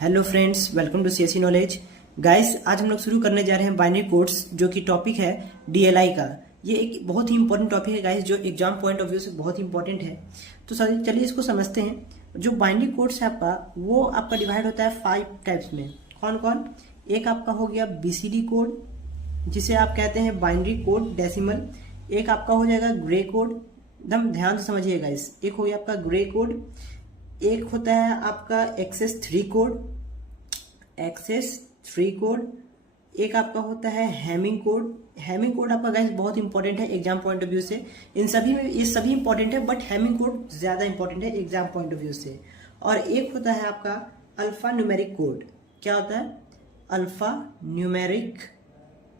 Hello friends, welcome to CSC knowledge. Guys, आज हम लोग शुरू करने जा रहे हैं बाइनरी कोड्स, जो कि टॉपिक है डीएलआई का। ये एक बहुत ही इंपॉर्टेंट टॉपिक है गाइस, जो एग्जाम पॉइंट ऑफ व्यू से बहुत ही इंपॉर्टेंट है। तो चलिए इसको समझते हैं। जो बाइनरी कोड्स है आपका, वो आपका डिवाइड होता है 5 टाइप्स में। कौन कौन? एक आपका हो गया बीसीडी कोड, जिसे आप कहते हैं बाइनरी कोड डेसिमल। एक आपका हो जाएगा ग्रे कोड, एकदम ध्यान से समझिए गाइस। एक हो गया आपका ग्रे कोड। एक होता है आपका एक्सेस 3 कोड। एक आपका होता है हैमिंग कोड आपका गाइस बहुत इंपॉर्टेंट है एग्जाम पॉइंट ऑफ व्यू से। इन सभी में ये सभी इंपॉर्टेंट है, बट हैमिंग कोड ज्यादा इंपॉर्टेंट है एग्जाम पॉइंट ऑफ व्यू से। और एक होता है आपका अल्फा न्यूमेरिक कोड। क्या होता है? Alpha numeric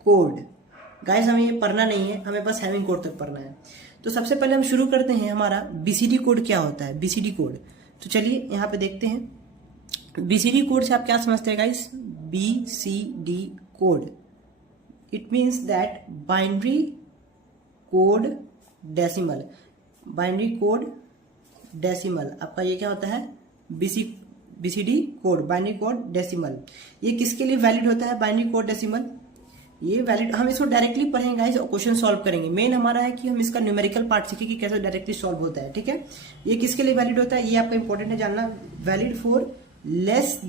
code. गाइस, हमें ये पढ़ना नहीं है, हमें बस हैमिंग कोड तक पढ़ना है। तो सबसे पहले हम शुरू करते हैं, हमारा बीसीडी कोड क्या होता है। बीसीडी कोड, तो चलिए यहाँ पे देखते हैं। बीसीडी कोड से आप क्या समझते हैं guys? BCD code, it means that binary code decimal. Binary code decimal आपका ये क्या होता है? BCD code, binary code decimal. ये किसके लिए वैलिड होता है बाइनरी कोड डेसिमल? ये वैलिड, हम इसको डायरेक्टली पढ़ेंगे गाइस और क्वेश्चन सॉल्व करेंगे। मेन हमारा है कि हम इसका न्यूमेरिकल पार्ट सीखें कि कैसे डायरेक्टली सॉल्व होता है। ठीक है, ये किसके लिए वैलिड होता है, ये आपका इंपॉर्टेंट है जानना। वैलिड फॉर लेस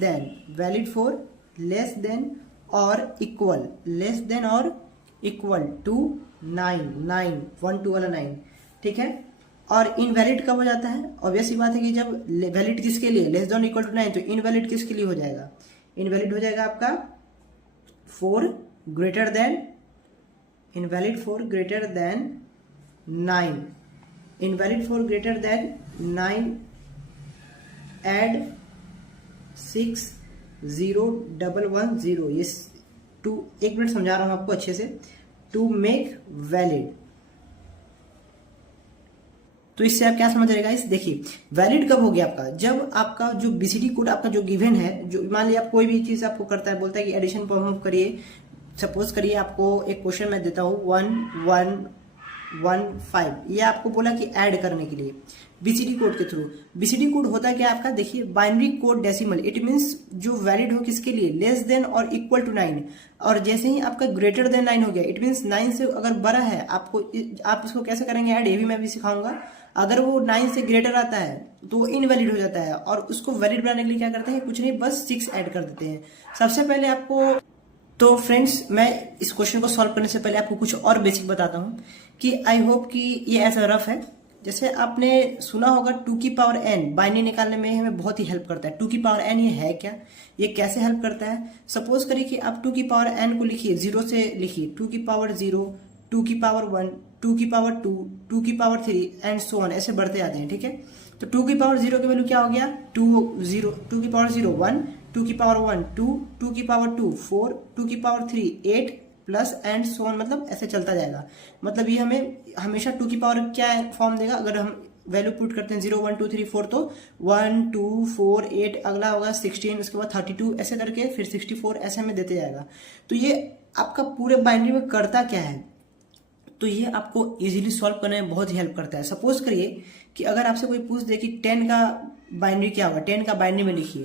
देन और इक्वल टू 9 1 2 वाला 9। ठीक है, और इनवैलिड कब हो जाता है? ऑब्वियस सी बात है कि जब वैलिड किसके लिए, लेस देन इक्वल टू 9, तो इनवैलिड किसके लिए हो जाएगा? इनवैलिड हो जाएगा आपका for greater than, invalid for greater than 9। Invalid for greater than 9 add 6 0 1 1 0। ये टू, एक मिनट समझा रहा हूं आपको अच्छे से। टू मेक वैलिड, तो इससे आप क्या समझ रहे गाइस? देखिए, वैलिड कब हो गया आपका? जब आपका जो बीसीडी कोड आपका जो गिवन है, जो मान लिया आप कोई भी चीज आपको करता है, बोलता है कि एडिशन परफॉर्म करिए। सपोज करिए आपको एक क्वेश्चन मैं देता हूं 1 1 1 5, ये आपको बोला कि ऐड करने के लिए बीसीडी कोड के थ्रू। बीसीडी कोड होता है क्या आपका? देखिए, binary code decimal, it means जो वैलिड हो किसके लिए? लेस देन और इक्वल टू 9। और जैसे ही आपका ग्रेटर देन 9 हो गया, इट मींस 9 से अगर बड़ा है, आप इसको कैसे करेंगे ऐड, ये भी मैं भी सिखाऊंगा। अगर वो 9 से ग्रेटर आता है तो वो इनवैलिड हो जाता है, और उसको वैलिड बनाने के लिए क्या करते हैं? कुछ नहीं, बस 6 ऐड कर देते हैं। सबसे पहले आपको, तो फ्रेंड्स, मैं इस क्वेश्चन को सॉल्व करने से पहले आपको कुछ और बेसिक बताता हूं कि आई होप कि ये ऐसा रफ है। जैसे आपने सुना होगा 2 की पावर n बाइनरी निकालने में हमें बहुत ही हेल्प करता है। 2 की पावर n ये है क्या? ये कैसे हेल्प करता है? सपोज करिए कि आप 2 की पावर n को लिखिए, 0 से लिखिए, 2 की पावर 0, 2 की पावर 1, 2 की पावर 2, 2 की पावर 3 एंड सो ऑन, ऐसे बढ़ते आते हैं। ठीक है, तो 2 की पावर 0 की वैल्यू क्या हो गया? 2 की पावर 0 1, 2 की पावर 1 2, 2 की पावर 2 4, 2 की power 3 8 plus and so on, मतलब ऐसे चलता जाएगा। मतलब ये हमें हमेशा 2 की पावर क्या फॉर्म देगा? अगर हम वैल्यू पुट करते हैं 0 1 2 3 4, तो 1 2 4 8, अगला होगा 16, उसके बाद 32, ऐसे करके फिर 64, ऐसे हमें देते जाएगा। तो ये आपका पूरे बाइनरी में करता क्या है? तो ये आपको इजीली सॉल्व करने में बहुत ही हेल्प करता है। सपोज करिए कि अगर आपसे कोई पूछ दे कि 10 का बाइनरी क्या होगा, 10 का बाइनरी में लिखिए,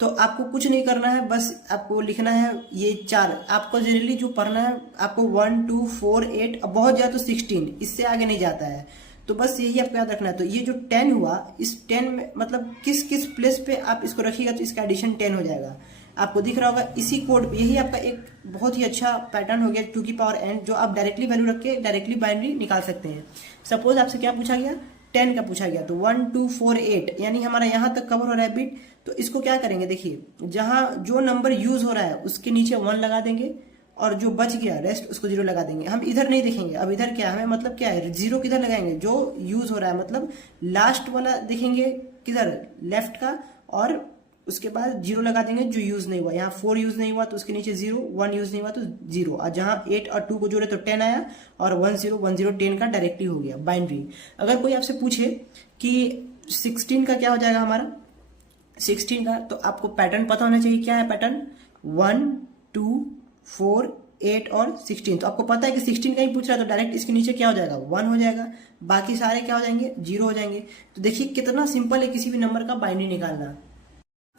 तो आपको कुछ नहीं करना है, बस आपको लिखना है ये 4। आपको जनरली जो पढ़ना है, आपको 1 2 4 8, अब बहुत ज्यादा तो 16, इससे आगे नहीं जाता है। तो बस यही आपको याद रखना है। तो ये जो 10 हुआ, इस 10 में मतलब किस किस प्लेस पे आप इसको रखिएगा तो इसका एडिशन 10 हो जाएगा। आपको दिख रहा होगा इसी कोड, यही आपका एक बहुत ही अच्छा पैटर्न हो गया 2 की पावर n, जो आप डायरेक्टली वैल्यू रख के डायरेक्टली बाइनरी निकाल सकते हैं। सपोज आपसे क्या पूछा गया? 10 का पूछा गया, तो 1 2 4 8, यानी हमारा यहाँ तक कवर हो रहा है बिट। तो इसको क्या करेंगे? देखिए, जहां जो नंबर यूज हो रहा है उसके नीचे 1 लगा देंगे, और जो बच गया रेस्ट उसको 0 लगा देंगे। हम इधर नहीं देखेंगे। अब इधर क्या हमें मतलब क्या है? 0 किधर लगाएंगे? जो यूज हो रहा है, मतलब लास्ट वाला देखेंगे किधर, लेफ्ट का, और उसके बाद 0 लगा देंगे जो यूज नहीं हुआ। यहाँ 4 यूज नहीं हुआ तो उसके नीचे 0, 1 यूज नहीं हुआ तो 0, और जहां 8 और 2 को जोड़े तो 10 आया, और 1 0 1 0 10 का डायरेक्टली हो गया बाइनरी। अगर कोई आपसे पूछे कि 16 का क्या हो जाएगा हमारा, 16 का, तो आपको पैटर्न पता होना चाहिए। क्या है पैटर्न? 1 2 4 8 और 16। तो आपको पता है कि 16 का ही पूछ रहा है, तो डायरेक्ट इसके नीचे क्या हो जाएगा? 1 हो जाएगा, बाकी सारे क्या हो जाएंगे? 0 हो जाएंगे। तो देखिए कितना सिंपल है किसी भी नंबर का बाइनरी निकालना।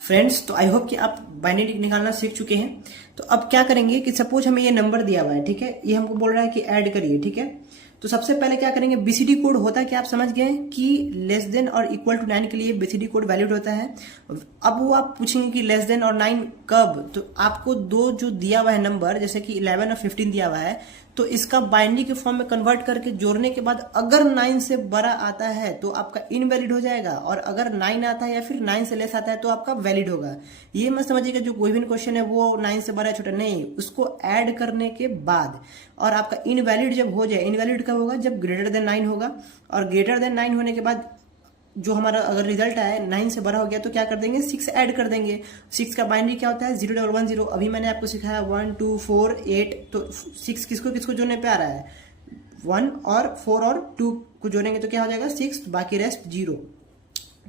फ्रेंड्स, तो आई होप कि आप बाइनरी निकालना सीख चुके हैं। तो अब क्या करेंगे कि सपोज हमें ये नंबर दिया हुआ है, ठीक है, ये हमको बोल रहा है कि ऐड करिए, ठीक है। तो सबसे पहले क्या करेंगे, बीसीडी कोड होता है कि आप समझ गए कि लेस देन और इक्वल टू 9 के लिए बीसीडी कोड वैलिड होता है। अब वो आप पूछेंगे कि लेस देन और 9 कब, तो आपको दो जो दिया हुआ है नंबर, जैसे कि 11 और 15 दिया हुआ है, तो इसका बाइनरी के फॉर्म में कन्वर्ट करके जोड़ने के बाद अगर 9 से बड़ा आता है तो आपका इनवैलिड हो जाएगा, और अगर 9 आता है या फिर 9 से लेस आता है तो आपका वैलिड होगा। ये मत समझिएगा जो कोई भी क्वेश्चन है वो 9 से बड़ा छोटा, नहीं, उसको ऐड करने के बाद। और आपका इनवैलिड जब हो जाए, इनवैलिड कब होगा, जब ग्रेटर देन 9 होगा, और ग्रेटर देन 9 होने के बाद जो हमारा अगर रिजल्ट आया 9 से बड़ा हो गया तो क्या कर देंगे, 6 ऐड कर देंगे। 6 का बाइनरी क्या होता है, 0110। अभी मैंने आपको सिखाया 1 2 4 8, तो 6 किसको किसको जोड़ने पे आ रहा है, 1 और 4 और 2 को जोड़ेंगे तो क्या हो जाएगा 6, बाकी रेस्ट 0,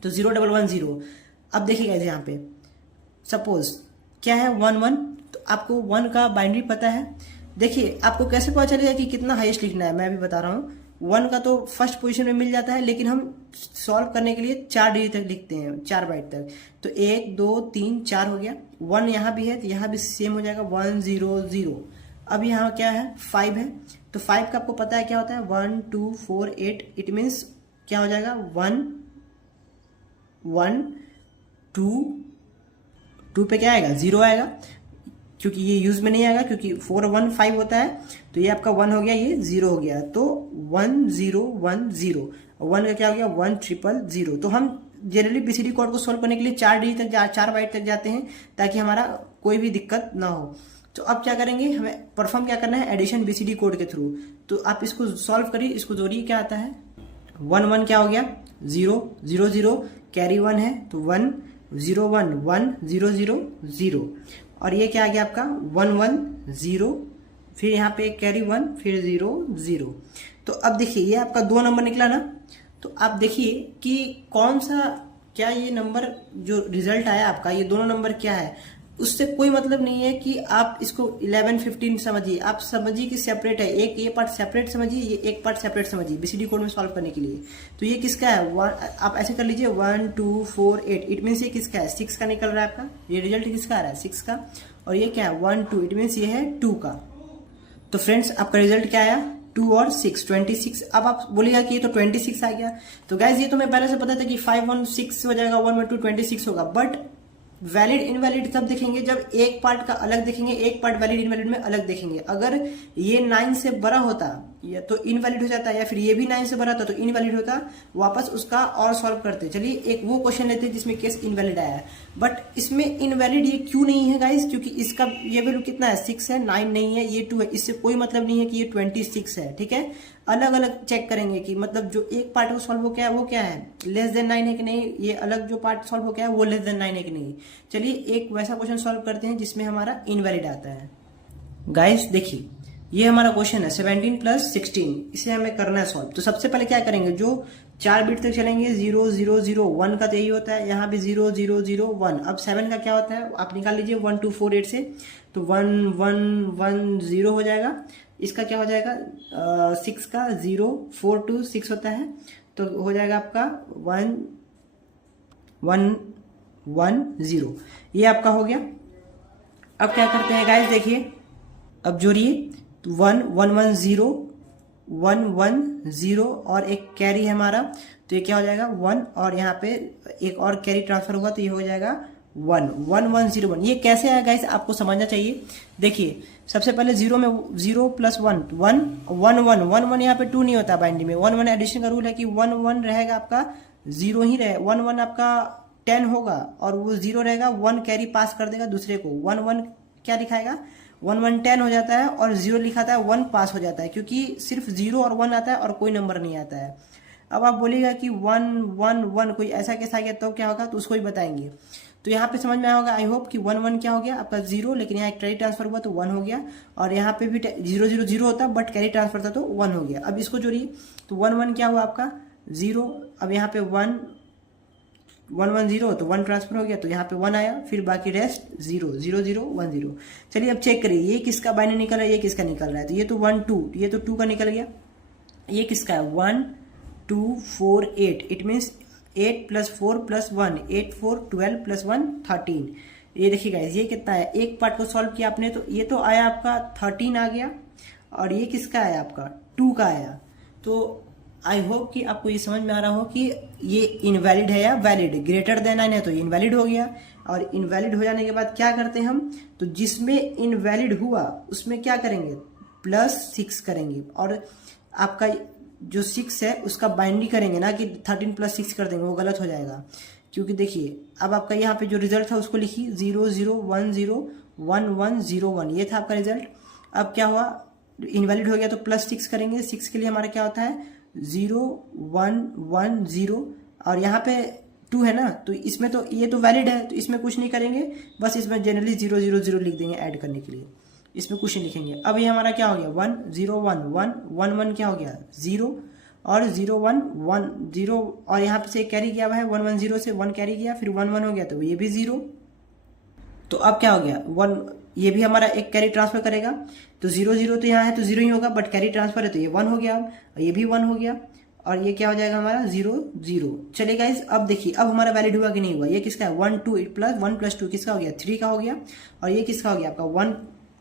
तो 0110। अब देखिएगा यहाँ पे सपोज क्या है 1 तो आपको 1 का बाइनरी पता है। देखिए आपको कैसे पता चलेगा कि कितना हाईएस्ट लिखना है, मैं अभी बता रहा हूँ। 1 का तो फर्स्ट पोजीशन में मिल जाता है, लेकिन हम सॉल्व करने के लिए 4 डिजिट तक लिखते हैं, 4 बाइट तक। तो 1 2 3 4 हो गया। 1 यहाँ भी है तो यहाँ भी सेम हो जाएगा 100। अब यहाँ क्या है 5 है, तो 5 का आपको पता है क्या होता है 1 2 4 8। इट मीन्स क्या हो जाएगा 1 1 2 पे क्या आएगा 0 आएगा, क्योंकि ये यूज में नहीं आएगा, क्योंकि 4 1 5 होता है। तो ये आपका 1 हो गया, ये 0 हो गया, तो 1010। 1 का क्या हो गया 1000। तो हम जनरली बीसीडी कोड को सोल्व करने के लिए 4 डिजिट तक 4 बाइट तक जाते हैं, ताकि हमारा कोई भी दिक्कत ना हो। तो अब क्या करेंगे, हमें परफॉर्म क्या करना है, एडिशन बीसीडी कोड के थ्रू। तो आप इसको सॉल्व करिए, इसको जोड़िए, क्या आता है 1 1 क्या हो गया 0 0 0, कैरी 1 है तो 1 0 1 1 0 0 0, और ये क्या आ गया आपका 1 1 0, फिर यहाँ पे कैरी 1, फिर 0 0। तो अब देखिए ये आपका 2 नंबर निकला ना। तो आप देखिए कि कौन सा, क्या ये नंबर जो रिजल्ट आया आपका, ये दोनों नंबर क्या है, उससे कोई मतलब नहीं है कि आप इसको 11 15 समझिए। आप समझिए कि सेपरेट है, एक ये पार्ट सेपरेट समझिए, ये एक पार्ट सेपरेट समझिए बीसीडी कोड में सॉल्व करने के लिए। तो ये किसका है, आप ऐसे कर लीजिए 1 2 4 8। इट मीन्स ये किसका है, 6 का निकल रहा है आपका, ये रिजल्ट किसका आ रहा है 6 का। और ये क्या है 1 2, इट मीन्स ये है 2 का। तो फ्रेंड्स आपका रिजल्ट क्या आया 2 और 6 26। अब आप बोलिएगा कि ये तो 26 आ गया। तो गाइज ये तो मैं पहले से पता था कि 5 1 6 हो जाएगा, 1 1 2 26 होगा। बट वैलिड इनवैलिड तब देखेंगे जब एक पार्ट का अलग देखेंगे, एक पार्ट वैलिड इनवैलिड में अलग देखेंगे। अगर ये 9 से बड़ा होता या तो इनवैलिड हो जाता, या फिर ये भी 9 से बड़ा था तो इनवैलिड होता, वापस उसका और सॉल्व करते। चलिए एक वो क्वेश्चन लेते हैं जिसमें केस इनवैलिड आया है, बट इसमें इनवैलिड ये क्यों नहीं है गाइस, क्योंकि इसका ये वैल्यू कितना है 6 है, 9 नहीं है, ये 2 है। इससे कोई मतलब नहीं है कि ये 26 है, ठीक है। अलग अलग चेक करेंगे कि मतलब जो एक पार्ट को सॉल्व हो गया है वो क्या है, लेस देन 9 है कि नहीं, ये अलग जो पार्ट सॉल्व हो गया है वो लेस देन 9 है कि नहीं। चलिए एक वैसा क्वेश्चन सॉल्व करते हैं जिसमें हमारा इनवैलिड आता है। गाइस देखिए ये हमारा क्वेश्चन है 17 + 16, इसे हमें करना है सॉल्व। तो सबसे पहले क्या करेंगे, जो 4 बिट तक चलेंगे 0 0 0 1 का तो यही होता है, यहाँ भी 0 0 0 1। अब 7 का क्या होता है आप निकाल लीजिए 1 2 4 8 से, तो 1 1 1 0 हो जाएगा। इसका क्या हो जाएगा 6 का 0 4 2 6 होता है, तो हो जाएगा आपका 1 1 1 0। ये आपका हो गया। अब क्या करते हैं गाइस, देखिए अब जोड़िए 1 1 1 0 1 1 0 और एक कैरी है हमारा, तो ये क्या हो जाएगा 1, और यहाँ पे एक और कैरी ट्रांसफर होगा तो ये हो जाएगा 1 1 1 0 1। ये कैसे आया गाइस आपको समझना चाहिए। देखिए सबसे पहले 0 में 0 + 1 1 1 1 1 1, यहाँ पे 2 नहीं होता बाइनरी में। 1 1 एडिशन का रूल है कि 1 1 रहेगा आपका 0 ही रहे, 1 1 आपका 10 होगा और वो 0 रहेगा, 1 कैरी पास कर देगा दूसरे को। 1 1 क्या लिखाएगा 1 1 10 हो जाता है, और 0 लिखाता है 1 पास हो जाता है, क्योंकि सिर्फ 0 और 1 आता है और कोई नंबर नहीं आता है। अब आप बोलिएगा कि 1 1 1 कोई ऐसा केस आ गया तो क्या होगा, तो उसको ही बताएंगे। तो यहाँ पे समझ में आया होगा आई होप कि 1 1 क्या हो गया आपका 0, लेकिन यहाँ एक कैरी ट्रांसफर हुआ तो 1 हो गया, और यहाँ पे भी 0 0 0 होता बट कैरी ट्रांसफर था तो 1 हो गया। अब इसको जोड़िए तो 1 1 क्या हुआ आपका 0, अब यहाँ पे 1 1 1 0, तो 1 ट्रांसफर हो गया तो यहाँ पे 1 आया, फिर बाकी रेस्ट 0 0 0 1 0। चलिए अब चेक करिए ये किसका बाइनरी निकल रहा है, ये किसका निकल रहा है। तो ये तो 1 2, ये तो 2 का निकल गया। ये किसका है 1 2 4 8, इट मीन्स 8 + 4 + 1 8 4 12 + 1 13। ये देखिए गाइस ये कितना है, एक पार्ट को सॉल्व किया आपने तो ये तो आया आपका 13 आ गया, और ये किसका आया आपका 2 का आया। तो आई होप कि आपको ये समझ में आ रहा हो कि ये इनवैलिड है या वैलिड। ग्रेटर देन 9 है तो ये इनवैलिड हो गया, और इनवैलिड हो जाने के बाद क्या करते हैं हम, तो जिसमें इनवैलिड हुआ उसमें क्या करेंगे +6 करेंगे, और आपका जो 6 है उसका बाइनरी करेंगे ना कि 13 + 6 कर देंगे, वो गलत हो जाएगा। क्योंकि देखिए अब आपका यहाँ पे जो रिजल्ट था उसको लिखिए 0 0 1 0 1 1 0 1, ये था आपका रिजल्ट। अब क्या हुआ, इनवैलिड हो गया तो +6 करेंगे, 6 के लिए हमारा क्या होता है 0 1 1 0, और यहाँ पे 2 है ना, तो इसमें तो ये तो वैलिड है तो इसमें कुछ नहीं करेंगे, बस इसमें जनरली 0 0 0 लिख देंगे ऐड करने के लिए, इसमें कुछ नहीं लिखेंगे। अब ये हमारा क्या हो गया 1 0 1 1 1 1 क्या हो गया 0, और 0 1 1 0, और यहाँ पे से कैरी किया हुआ है 1 1 0 से 1 कैरी किया, फिर 1 1 हो गया तो ये भी 0। तो अब क्या हो गया 1, ये भी हमारा एक कैरी ट्रांसफर करेगा, तो 0 0 तो यहाँ है तो 0 ही होगा, बट कैरी ट्रांसफर है तो ये 1 हो गया, और ये भी 1 हो गया, और ये क्या हो जाएगा हमारा 0 0। चलिए गाइस अब देखिए अब हमारा वैलिड हुआ कि नहीं हुआ, ये किसका है 1 2 + 1 + 2 किसका हो गया 3 का हो गया, और ये किसका हो गया आपका 1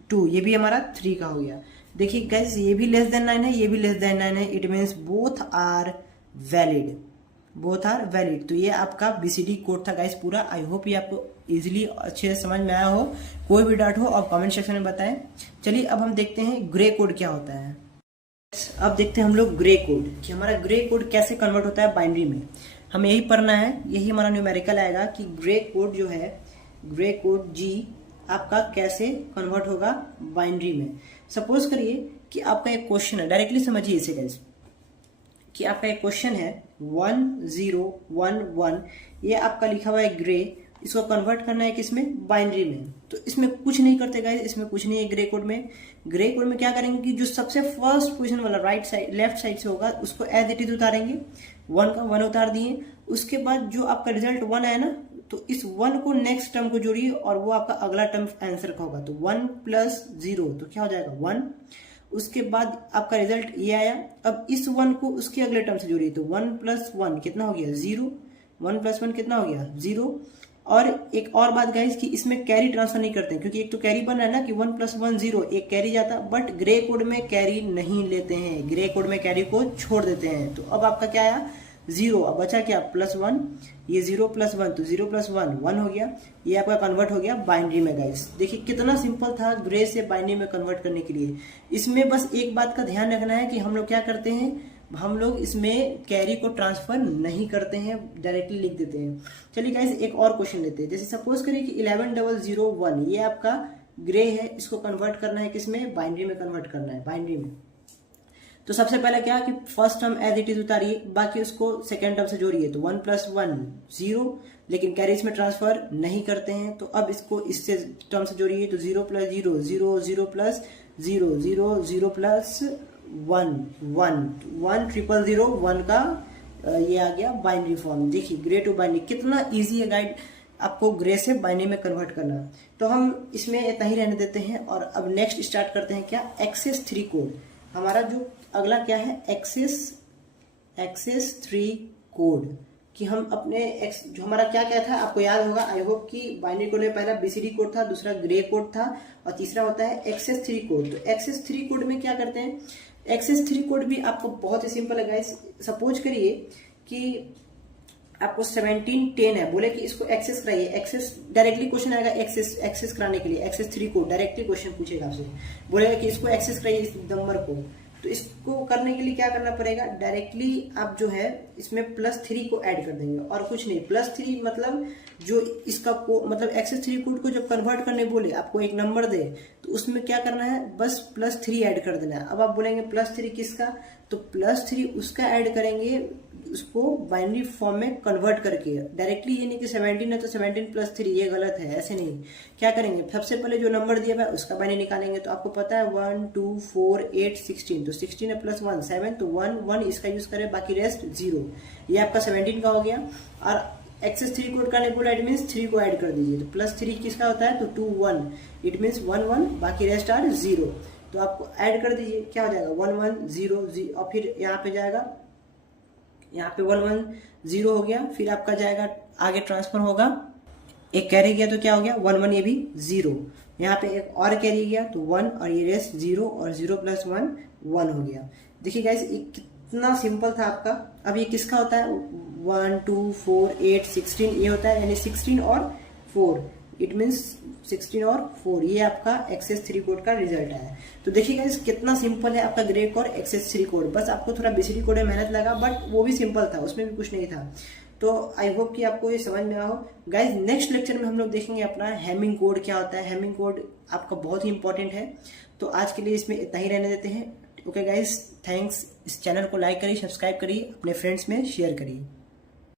2, ये भी हमारा 3 का हो गया। देखिए गाइस ये भी लेस देन 9 है, ये भी लेस देन 9 है, it means both are valid, both are valid. तो ये आपका BCD कोड था गाइस पूरा। आई होप ये आपको इजीली अच्छे से समझ में आया हो। कोई भी डाउट हो आप कमेंट सेक्शन में बताएं। चलिए अब हम देखते हैं ग्रे कोड क्या होता है। अब देखते हैं हम लोग ग्रे कोड कि हमारा ग्रे कोड कैसे कन्वर्ट होता है बाइनरी में। हमें यही पढ़ना है, यही हमारा न्यूमेरिकल आएगा कि ग्रे कोड जो है, ग्रे कोड G आपका कैसे कन्वर्ट होगा बाइनरी में। सपोज करिए कि आपका एक क्वेश्चन है, डायरेक्टली समझिए इसे गाइस, कि आपका एक क्वेश्चन है 1 0 1 1, ये आपका लिखा हुआ है ग्रे, इसको कन्वर्ट करना है किसमें बाइनरी में। तो इसमें कुछ नहीं करते गाइस, इसमें कुछ नहीं है ग्रे कोड में। ग्रे कोड में क्या करेंगे कि जो सबसे फर्स्ट पोजीशन वाला राइट साइड लेफ्ट साइड से होगा उसको एज इट इज उतारेंगे, 1 का 1 उतार दिए, उसके बाद जो आपका रिजल्ट 1 आया ना, तो इस 1 को नेक्स्ट टर्म को जोड़िए और वो आपका अगला टर्म आंसर का होगा, तो 1 + 0 तो क्या हो जाएगा 1। उसके बाद आपका रिजल्ट ये आया, अब इस 1 को उसके अगले टर्म से जोड़िए, तो 1 + 1 कितना हो गया 0, 1 + 1 कितना हो गया 0। और एक और बात गाइस कि इसमें कैरी ट्रांसफर नहीं करते हैं, क्योंकि एक तो कैरी बन रहा है ना कि 1 + 1 0, एक कैरी जाता, बट ग्रे कोड में कैरी नहीं लेते हैं, ग्रे कोड में कैरी को छोड़ देते हैं। तो अब आपका क्या आया 0, अब बचा क्या +1, ये 0 + 1 तो 0 + 1 1 हो गया, ये आपका कन्वर्ट हो गया बाइनरी में गाइस। देखिए कितना सिंपल था ग्रे से बाइनरी में कन्वर्ट करने के लिए। इसमें बस एक बात का ध्यान रखना है कि हम लोग क्या करते हैं, हम लोग इसमें कैरी को ट्रांसफर नहीं करते हैं, डायरेक्टली लिख देते हैं। चलिए गाइस एक और क्वेश्चन लेते हैं, जैसे सपोज करिए कि 11 0 0 1, ये आपका ग्रे है, इसको कन्वर्ट करना है किसमें बाइनरी में कन्वर्ट करना है बाइनरी में। तो सबसे पहले क्या कि first term as it is उतारिए, बाकी उसको सेकेंड टर्म से जोड़िए, तो 1 + 1 0, लेकिन कैरीज में ट्रांसफर नहीं करते हैं, तो अब इसको इससे टर्म से जोड़िए, तो 0 + 0 0 0 + 0 0 0 + 1 1 1 0 0 1 का ये आ गया बाइनरी फॉर्म। देखिए ग्रे टू बाइनरी कितना इजी है गाइड आपको ग्रे से बाइनरी में कन्वर्ट करना। तो हम इसमें इतना ही रहने देते हैं और अब नेक्स्ट स्टार्ट करते हैं क्या, एक्सेस 3 कोड। हमारा जो अगला क्या है एक्सेस 3 कोड, कि हम अपने जो हमारा क्या क्या था आपको याद होगा, आई होप कि बाइनरी कोड में पहला BCD कोड था, दूसरा ग्रे कोड था, और तीसरा होता है एक्सेस 3 कोड। तो एक्सेस 3 कोड में क्या करते हैं, एक्सेस 3 कोड भी आपको बहुत ही सिंपल है गाइस। सपोज करिए कि आपको 17 10 है, बोले कि इसको एक्सेस कराइए, एक्सेस डायरेक्टली क्वेश्चन आएगा एक्सेस कराने के लिए, एक्सेस 3 कोड डायरेक्टली क्वेश्चन पूछेगा आपसे, बोलेगा कि इसको एक्सेस कराइए इस नंबर को। तो इसको करने के लिए क्या करना पड़ेगा, डायरेक्टली आप जो है इसमें +3 को ऐड कर देंगे और कुछ नहीं। +3 मतलब जो इसका मतलब एक्सेस 3 कोड को जब कन्वर्ट करने बोले आपको एक नंबर दे, तो उसमें क्या करना है, बस +3 ऐड कर देना है। अब आप बोलेंगे +3 किसका, तो +3 उसका ऐड करेंगे, उसको बाइनरी फॉर्म में कन्वर्ट करके। डायरेक्टली ये नहीं कि 17 है तो 17 + 3, ये गलत है, ऐसे नहीं। क्या करेंगे, सबसे पहले जो नंबर दिया हुआ है उसका बाइनरी निकालेंगे। तो आपको पता है 1 2 4 8 16, तो 16 है +1 7, तो 1 1 इसका यूज करें, बाकी रेस्ट 0। ये आपका 17 का हो गया। और एक्सेस 3 कोड करने बोला, इट मीन्स 3 को ऐड कर दीजिए, तो +3 किसका होता है, तो 2 1, इट मीन्स 1 1, बाकी रेस्ट आर 0। तो आपको ऐड कर दीजिए, क्या हो जाएगा 1 1 0 0, और फिर यहाँ पे जाएगा यहाँ पे 110 हो गया, फिर आपका जाएगा आगे ट्रांसफर होगा, एक कैरी गया तो क्या हो गया 11, ये भी 0, यहाँ पे एक और कैरी गया तो 1 और ये रेस्ट 0 और 0 + 1 1 हो गया। देखिए गाइस ये कितना सिंपल था आपका। अब ये किसका होता है 1 2 4 8 16 ये होता है, यानी 16 और 4 इट मीन्स 16 और 4 ये आपका एक्सेस 3 कोड का रिजल्ट है। तो देखिए गाइस कितना सिंपल है आपका ग्रे कोड एक्सेस 3 कोड, बस आपको थोड़ा बीसीडी कोड में मेहनत लगा बट वो भी सिंपल था, उसमें भी कुछ नहीं था। तो आई होप कि आपको ये समझ में आया हो गाइज। नेक्स्ट लेक्चर में हम लोग देखेंगे अपना हैमिंग कोड क्या होता है। हैमिंग कोड आपका बहुत ही इंपॉर्टेंट है। तो आज के लिए इसमें इतना ही रहने देते हैं। Okay guys, thanks. इस चैनल को लाइक करिए, सब्सक्राइब करिए, अपने फ्रेंड्स में शेयर करिए।